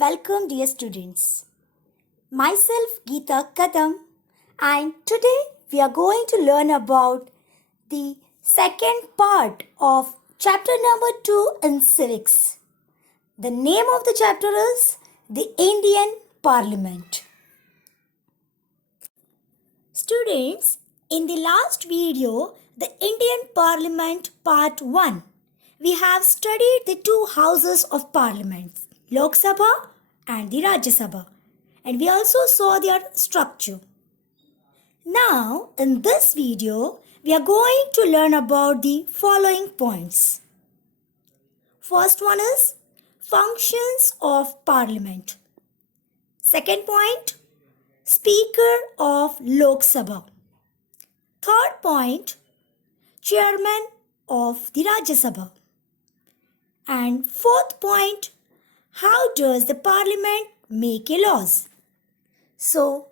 welcome dear students. Myself Geeta Kadam, and today we are going to learn about the second part of chapter number 2 in Civics. The name of the chapter is the Indian Parliament. Students, in the last video, the Indian Parliament Part 1, we have studied the two houses of Parliament, Lok Sabha and the Rajya Sabha, and we also saw their structure. Now, in this video, we are going to learn about the following points. First one is functions of Parliament. Second point, Speaker of Lok Sabha. Third point, Chairman of the Rajya Sabha. And fourth point, how does the Parliament make a laws? So,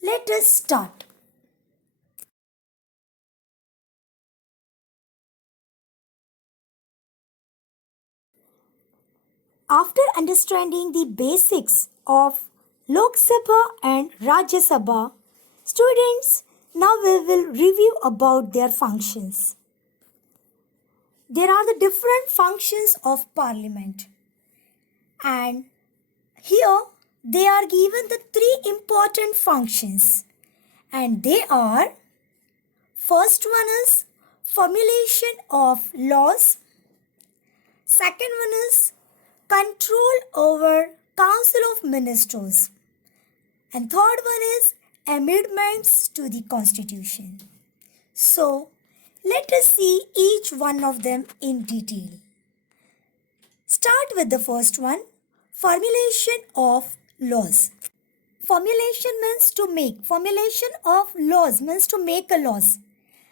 let us start. After understanding the basics of Lok Sabha and Rajya Sabha, students, now we will review about their functions. There are the different functions of Parliament, and here they are given the three important functions, and they are: first one is formulation of laws, second one is control over Council of Ministers, and third one is amendments to the Constitution. So, let us see each one of them in detail. Start with the first one, formulation of laws. Formulation means to make. Formulation of laws means to make a laws.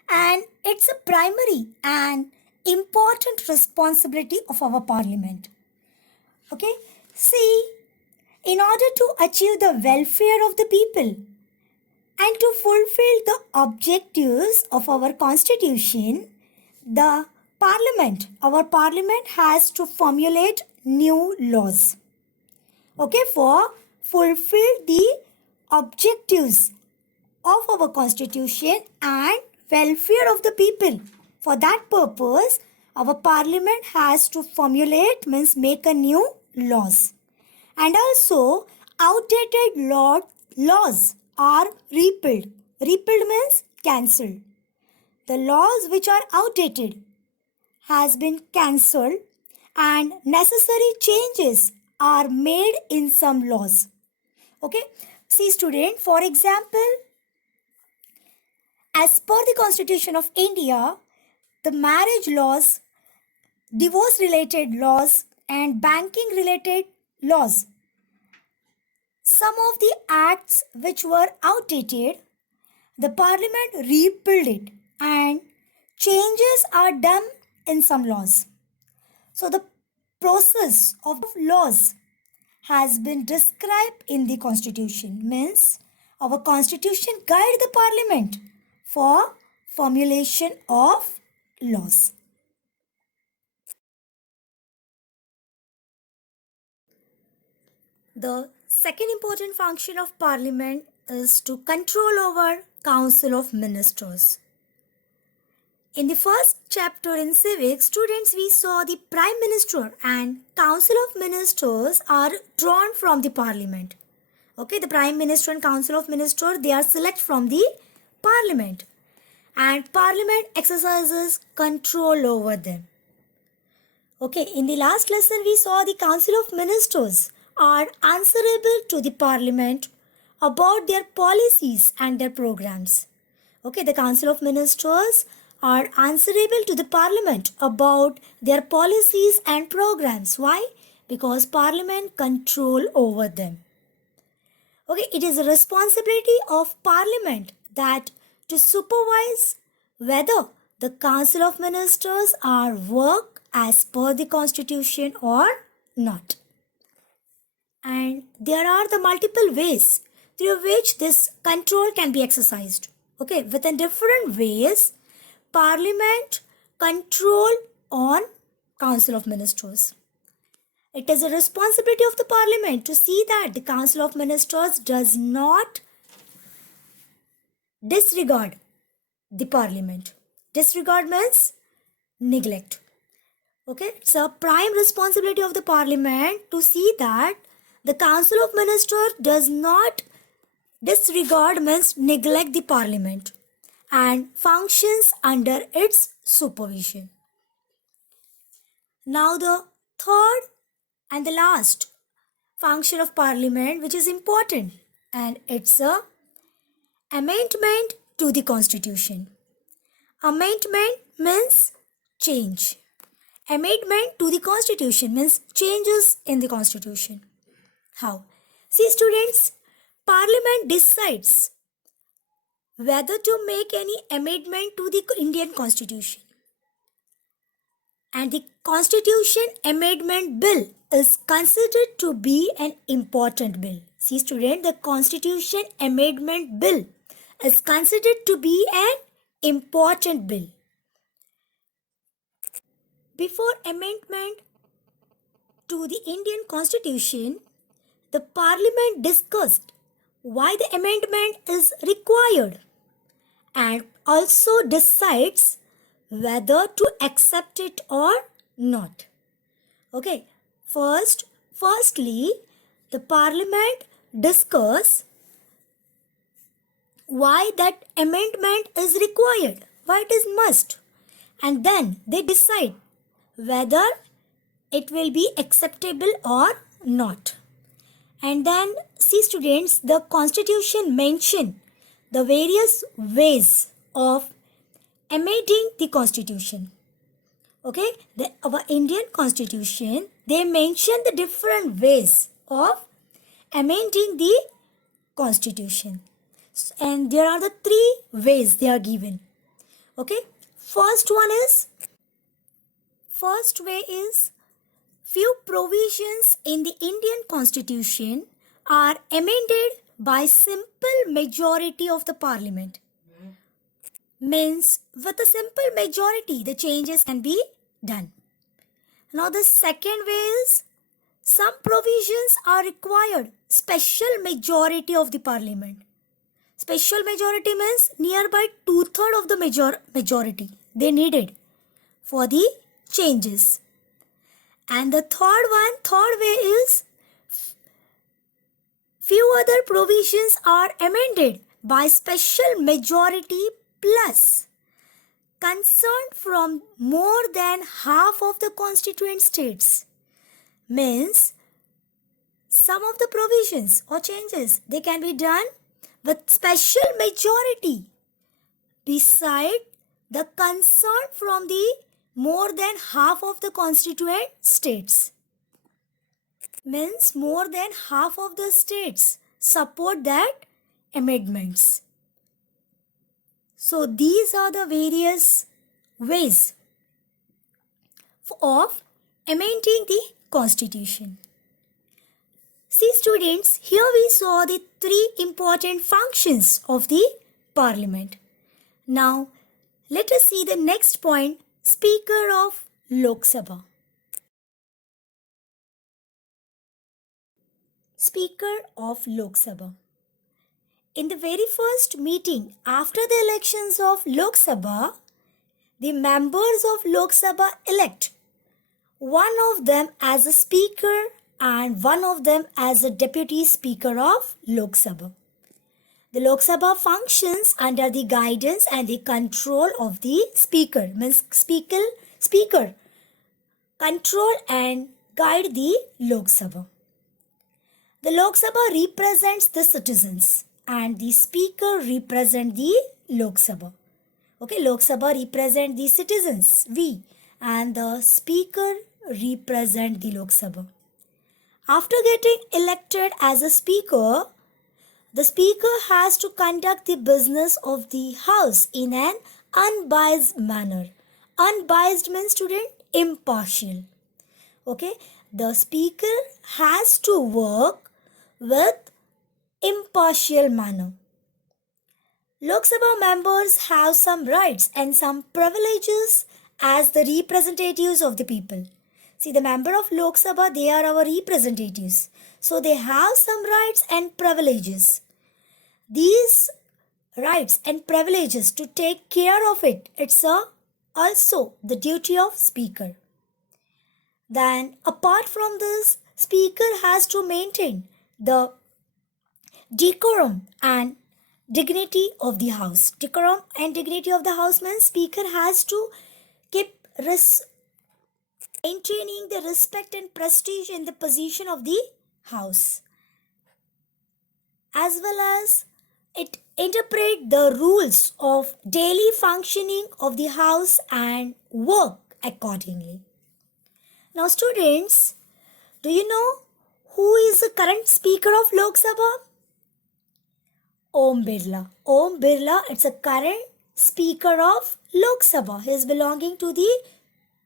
And it's a primary and important responsibility of our Parliament. Okay, see, in order to achieve the welfare of the people and to fulfill the objectives of our Constitution, our Parliament has to formulate new laws. Okay, for fulfill the objectives of our Constitution and welfare of the people. For that purpose, our Parliament has to formulate, means make a new laws. And also, outdated laws are repealed. Repealed means cancelled. The laws which are outdated has been cancelled and necessary changes are made in some laws. Okay, see student, for example, as per the Constitution of India, the marriage laws, divorce related laws and banking related laws, some of the acts which were outdated, the Parliament repealed it and changes are done in some laws. So the process of laws has been described in the Constitution, means our Constitution guides the Parliament for formulation of laws. The second important function of Parliament is to control over Council of Ministers. In the first chapter in Civics, students, we saw the Prime Minister and Council of Ministers are drawn from the Parliament. Okay, the Prime Minister and Council of Ministers, they are selected from the Parliament. And Parliament exercises control over them. Okay, in the last lesson, we saw the Council of Ministers are answerable to the Parliament about their policies and their programs. Okay, the Council of Ministers are answerable to the Parliament about their policies and programs. Why? Because Parliament control over them. Okay, it is a responsibility of Parliament that to supervise whether the Council of Ministers are work as per the Constitution or not. And there are the multiple ways through which this control can be exercised. Okay, within different ways, Parliament control on Council of Ministers. It is a responsibility of the Parliament to see that the Council of Ministers does not disregard the Parliament. Disregard means neglect. Okay, it's a prime responsibility of the Parliament to see that the Council of Ministers does not disregard means neglect the Parliament and functions under its supervision. Now the third and the last function of Parliament, which is important, and it's a amendment to the Constitution. Amendment means change. Amendment to the Constitution means changes in the Constitution. How? See students, Parliament decides whether to make any amendment to the Indian Constitution. And the Constitution Amendment Bill is considered to be an important bill. See student, the Constitution Amendment Bill is considered to be an important bill. Before amendment to the Indian Constitution, the Parliament discussed why the amendment is required and also decides whether to accept it or not. Okay, firstly, the Parliament discuss why that amendment is required, why it is must, and then they decide whether it will be acceptable or not. And then see students, the Constitution mention the various ways of amending the Constitution. Okay, our Indian Constitution, they mention the different ways of amending the Constitution. And there are the three ways they are given. Okay, first way is few provisions in the Indian Constitution are amended by simple majority of the Parliament. Means with a simple majority the changes can be done. Now the second way is some provisions are required special majority of the Parliament. Special majority means nearby 2/3 of the majority they needed for the changes. And the third way is few other provisions are amended by special majority plus consent from more than half of the constituent states. Means some of the provisions or changes they can be done with special majority beside the consent from the more than half of the constituent states. Means more than half of the states support that amendments. So these are the various ways of amending the Constitution. See students, here we saw the three important functions of the Parliament. Now let us see the next point, Speaker of Lok Sabha. Speaker of Lok Sabha. In the very first meeting after the elections of Lok Sabha, the members of Lok Sabha elect one of them as a speaker and one of them as a deputy speaker of Lok Sabha. The Lok Sabha functions under the guidance and the control of the speaker. Means speaker control and guide the Lok Sabha. The Lok Sabha represents the citizens and the speaker represents the Lok Sabha. Okay, Lok Sabha represents the citizens, we, and the speaker represents the Lok Sabha. After getting elected as a speaker, the speaker has to conduct the business of the house in an unbiased manner. Unbiased means student impartial. Okay, the speaker has to work with impartial manner. Lok Sabha members have some rights and some privileges as the representatives of the people. See, the member of Lok Sabha, they are our representatives. So they have some rights and privileges. These rights and privileges to take care of it, it's also the duty of speaker. Then apart from this, speaker has to maintain the decorum and dignity of the house. Decorum and dignity of the house means speaker has to keep maintaining the respect and prestige in the position of the house, as well as it interpret the rules of daily functioning of the house and work accordingly. Now students, do you know who is the current speaker of Lok Sabha? Om Birla. Om Birla, it's a current speaker of Lok Sabha. He is belonging to the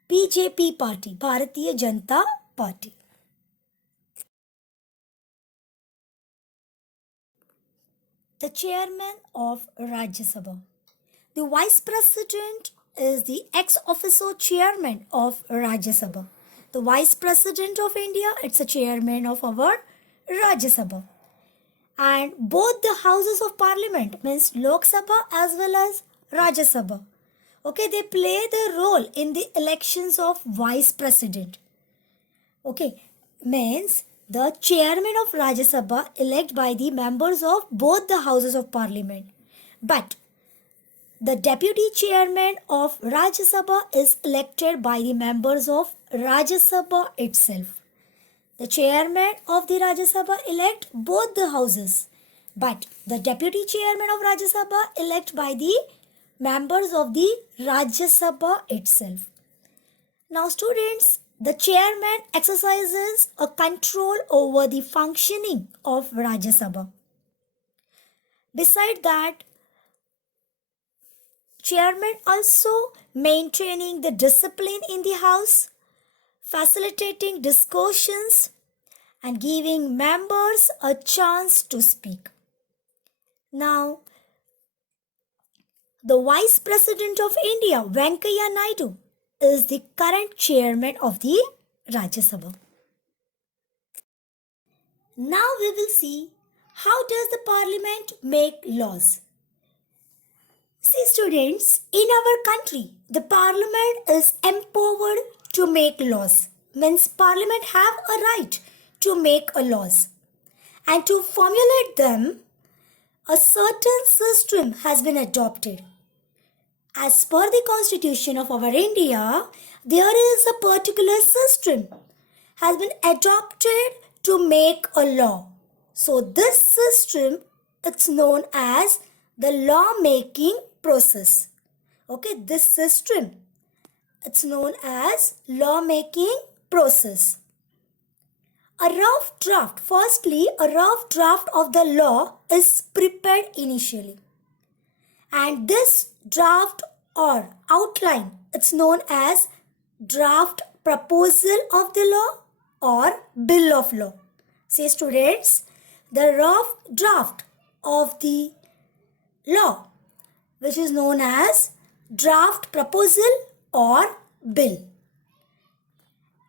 BJP party, Bharatiya Janata Party. The chairman of Rajya Sabha. The vice president is the ex officio chairman of Rajya Sabha. The vice president of India, it's a chairman of our Rajya Sabha. And both the houses of parliament, means Lok Sabha as well as Rajya Sabha, okay, they play the role in the elections of vice president. Okay, means the chairman of Rajya Sabha elect by the members of both the houses of parliament. But the deputy chairman of Rajya Sabha is elected by the members of Rajya Sabha itself. The chairman of the Rajya Sabha elect both the houses, but the deputy chairman of Rajya Sabha elect by the members of the Rajya Sabha itself. Now students, the chairman exercises a control over the functioning of Rajya Sabha. Beside that, chairman also maintaining the discipline in the house, facilitating discussions and giving members a chance to speak. Now, the Vice President of India, Venkaiah Naidu, is the current chairman of the Rajya Sabha. Now we will see how does the parliament make laws. See students, in our country, the parliament is empowered to make laws. Means parliament have a right to make a laws. And to formulate them, a certain system has been adopted. As per the constitution of our India, there is a particular system has been adopted to make a law. So this system, it's known as the law making process. Okay, this system, it's known as law making process. A rough draft, firstly, a rough draft of the law is prepared initially. And this draft or outline, it's known as draft proposal of the law or bill of law. See students, the rough draft of the law, which is known as draft proposal or bill.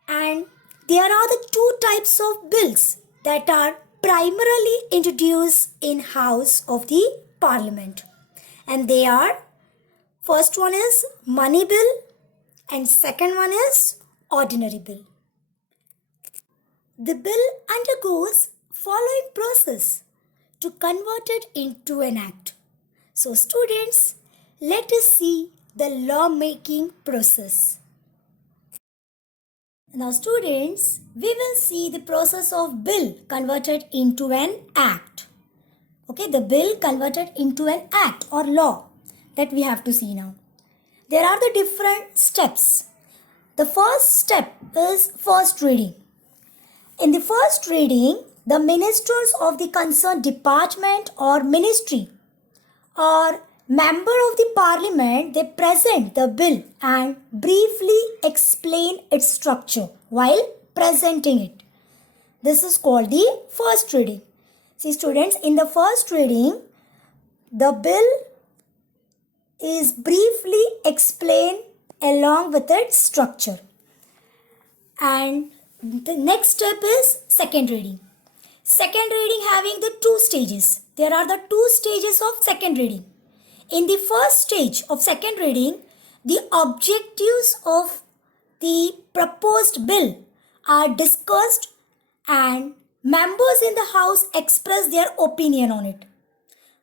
And there are the two types of bills that are primarily introduced in House of the Parliament. And they are, first one is money bill and second one is ordinary bill. The bill undergoes following process to convert it into an act. So students, let us see the law making process. Now students, we will see the process of bill converted into an act. Okay, the bill converted into an act or law that we have to see now. There are the different steps. The first step is first reading. In the first reading, the ministers of the concerned department or ministry or member of the parliament, they present the bill and briefly explain its structure while presenting it. This is called the first reading. See students, in the first reading, the bill is briefly explained along with its structure. And the next step is second reading. Second reading having the two stages. There are the two stages of second reading. In the first stage of second reading, the objectives of the proposed bill are discussed and members in the house express their opinion on it.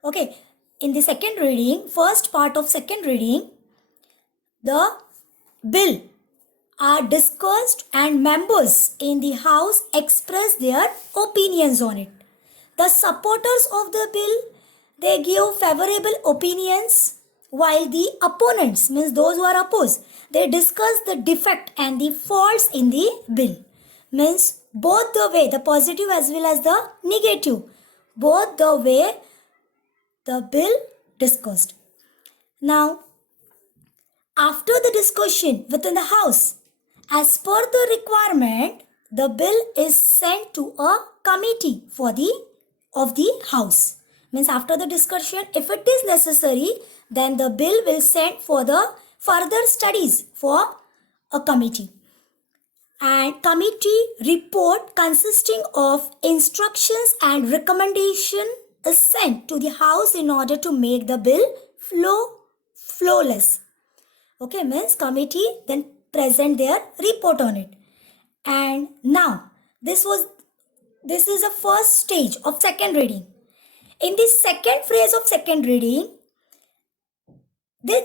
Okay, in the second reading, first part of second reading, the bill are discussed and members in the house express their opinions on it. The supporters of the bill, they give favorable opinions, while the opponents, means those who are opposed, they discuss the defect and the faults in the bill. Means both the way, the positive as well as the negative, both the way the bill discussed. Now, after the discussion within the house, as per the requirement, the bill is sent to a committee of the house. Means after the discussion, if it is necessary, then the bill will send for the further studies for a committee. And committee report consisting of instructions and recommendation is sent to the house in order to make the bill flawless. Okay, means committee then present their report on it. And now this is the first stage of second reading. In the second phase of second reading,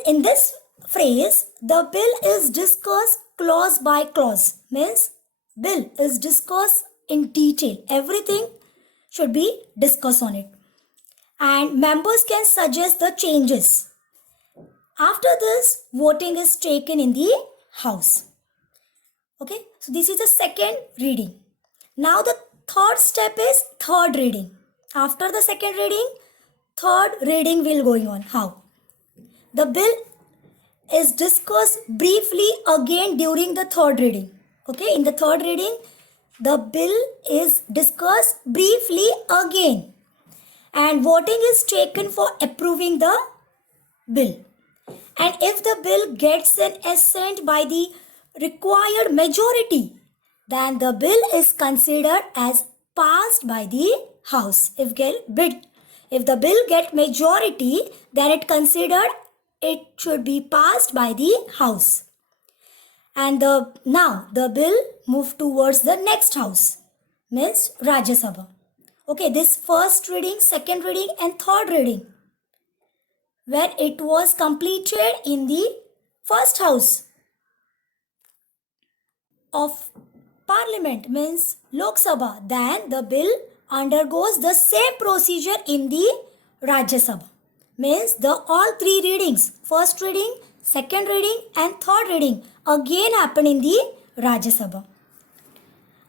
in this phrase, the bill is discussed clause by clause. Means bill is discussed in detail. Everything should be discussed on it. And members can suggest the changes. After this, voting is taken in the house. Okay, so this is the second reading. Now the third step is third reading. After the second reading, third reading will going on. How? The bill is discussed briefly again during the third reading. Okay, in the third reading, the bill is discussed briefly again. And voting is taken for approving the bill. And if the bill gets an assent by the required majority, then the bill is considered as passed by the house. If the bill get majority, then it should be passed by the house. And now the bill move towards the next house, means Rajya Sabha. Okay, this first reading, second reading and third reading, when it was completed in the first house of parliament, means Lok Sabha, then the bill undergoes the same procedure in the Rajya Sabha. Means all three readings, first reading, second reading and third reading, again happen in the Rajya Sabha.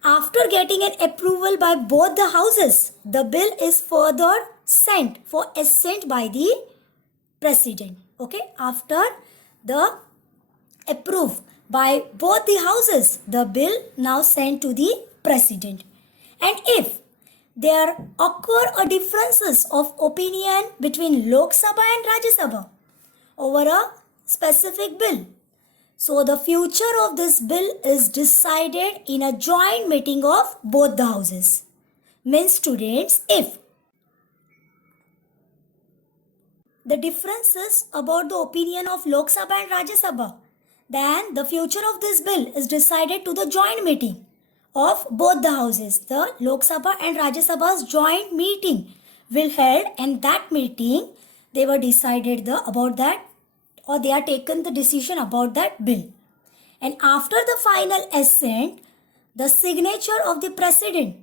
After getting an approval by both the houses, the bill is further sent for assent by the president. Okay, after the approved by both the houses, the bill now sent to the president. And if there occur a differences of opinion between Lok Sabha and Rajya Sabha over a specific bill, so the future of this bill is decided in a joint meeting of both the houses. Means students, if the differences about the opinion of Lok Sabha and Rajya Sabha, then the future of this bill is decided to the joint meeting of both the houses. The Lok Sabha and Rajya Sabha's joint meeting will held, and that meeting they were decided about that, or they are taken the decision about that bill. And after the final assent, the signature of the president,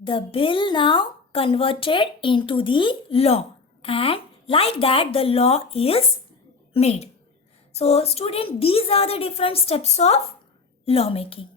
the bill now converted into the law, and like that the law is made. So student, these are the different steps of lawmaking.